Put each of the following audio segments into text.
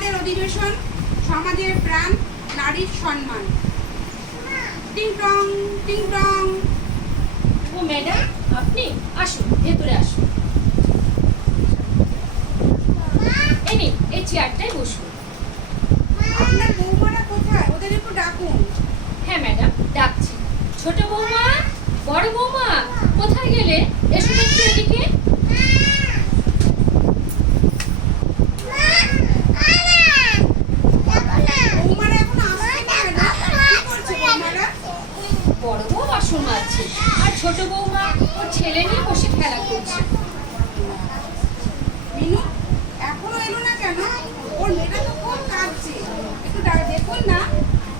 আমাদের অধিবেশন সমাজের প্রাণ নারীর সম্মান। টিং টং টিং টং। ও ম্যাডাম আপনি আসুন ভেতরে আসুন। এই নিন এই চেয়ারটায় বসুন। আপনার বৌমারা কোথায়? ওদের একটু ডাকুন। হ্যাঁ ম্যাডাম ডাকছি। ছোট বৌমা বড় বৌমা কোথায় গেলে? এসো একটু এদিকে বৌমারা এখন আসছে না ম্যাডাম কি করছে বৌমারা বড় বউ বাসন মাজছে আর ছোট বৌমা ওর ছেলে নিয়ে বসে খেলা করছে। মিনু, এখনও এলো না কেন? ওর মেয়েটা তো খুব কাঁদছে। একটু দেখুন না।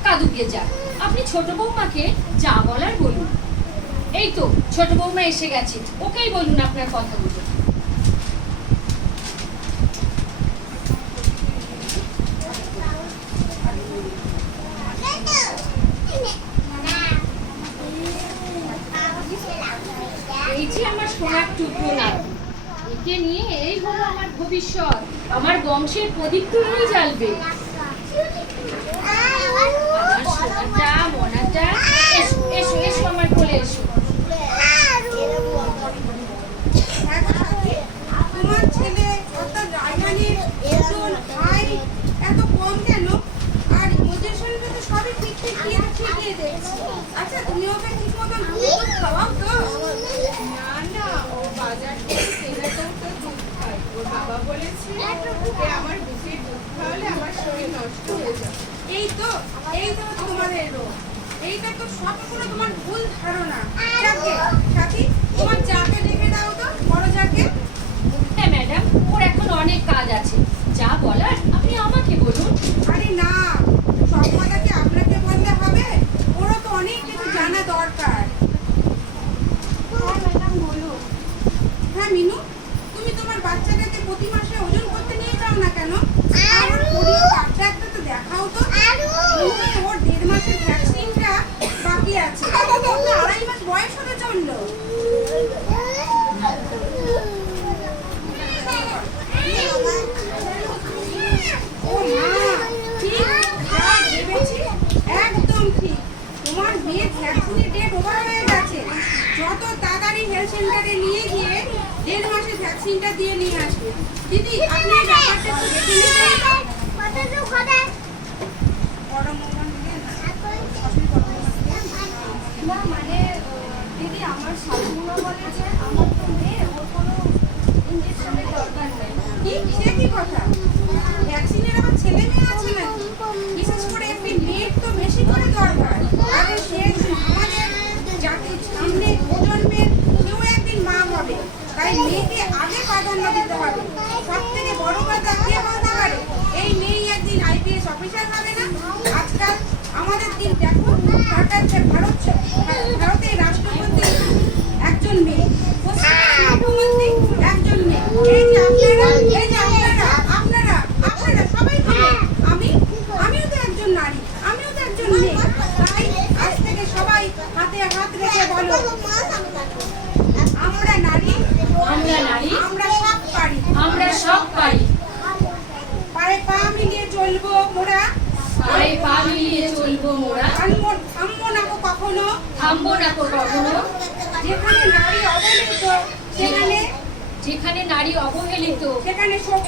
কাদুকে যা। আপনি ছোট বৌমাকে যা বলার বলুন। এই তো, ছোট বৌমা এসে গেছে। ওকেই বলুন আপনার কথাগুলো এই যে আমার সোনার টুকরো নাতি একে নিয়ে এই হলো আমার ভবিষ্যৎ। আমার বংশের প্রদীপ তুলেই জ্বালবে। আমার সোনাটা, মনাটা, এসো এসো আমার কোলে, এসো। তোমার ছেলে অর্থাৎ ভাই এত কম কেন? আর ওদের তো সবই ঠিক ঠিক দিয়ে দেখছি আচ্ছা তুমি ওকে ঠিক মতন দুধ খাওয়াও তো না না ও বাজার থেকে কেনা কৌটা দুধ খায় ওর বাবা বলেছে আমার বেশি দুধ খাওয়ালে আমার শরীর নষ্ট হয়ে যাবে। এই তো এই তো তোমাদের রোগ। এইটা তো সবগুলো তোমার ভুল ধারণা। যাকে সাথী তোমার যাকে দেখে দাও তো বড় যাকে। হ্যাঁ ম্যাডাম ওর এখন অনেক কাজ আছে। যা বলার আপনি আমাকে বলুন। আরে না সব কথা কি আপনাকে বললে হবে। ওরও তো অনেক কিছু জানা দরকার। হ্যাঁ মিনু তুমি তোমার বাচ্চাটাকে প্রতি মাসে ওজন করতে নিয়ে যাও না কেন? তো দেখাও তো। ওর দেড় মাসের ভ্যাকসিনটা বাকি আছে। আড়াই মাস বয়স হতে চলল হয়ে যত তাড়াতাড়ি হেলথ সেন্টারে নিয়ে গিয়ে দেড় মাসের ভ্যাকসিনটা দিয়ে নিয়ে আসবে। দিদি আপনি না মানে দিদি আমার শাশুড়িমা বলে আমার তো মেয়ে ওর কোনো ইঞ্জেকশনের দরকার নেই কি কি কথা ভ্যাকসিনের আবার ছেলে মেয়ে আছে নাকি বিশেষ করে একটি মেয়ের তো বেশি করে দরকার আরে সে একদিন আমাদের জাতির সামনে প্রজন্মের কেউ একদিন মা হবে তাই মেয়েকে আগে প্রাধান্য দিতে হবে সব থেকে বড় কথা কে বলতে পারে এই মেয়েই একদিন আইপিএস অফিসার হবে না আজকাল আমাদের দিন দেখো সরকার যে ভারত স- ভারতের রাষ্ট্রপতি একজন মেয়ে পশ্চিমবঙ্গের মুখ্যমন্ত্রী একজন মেয়ে এই যে আপনারা এই যে আপনারা আপনারা আপনারা সবাই তো মেয়ে। আমি আমিও তো একজন নারী আমিও তো একজন মেয়ে তাই আজ থেকে সবাই হাতে হাত রেখে বলো আমরা নারী আমরা নারী আমরা সব পারি। আমরা সব পারি। পায়ে পা মিলিয়ে চলবো মোরা? পায়ে পা মিলিয়ে চলবো মোরা? থামবো থামবো না কো কখনো? থামবো না কো কখনো? যেখানে নারী অবহেলিত সেখানে যেখানে নারী অবহেলিত সেখানে সব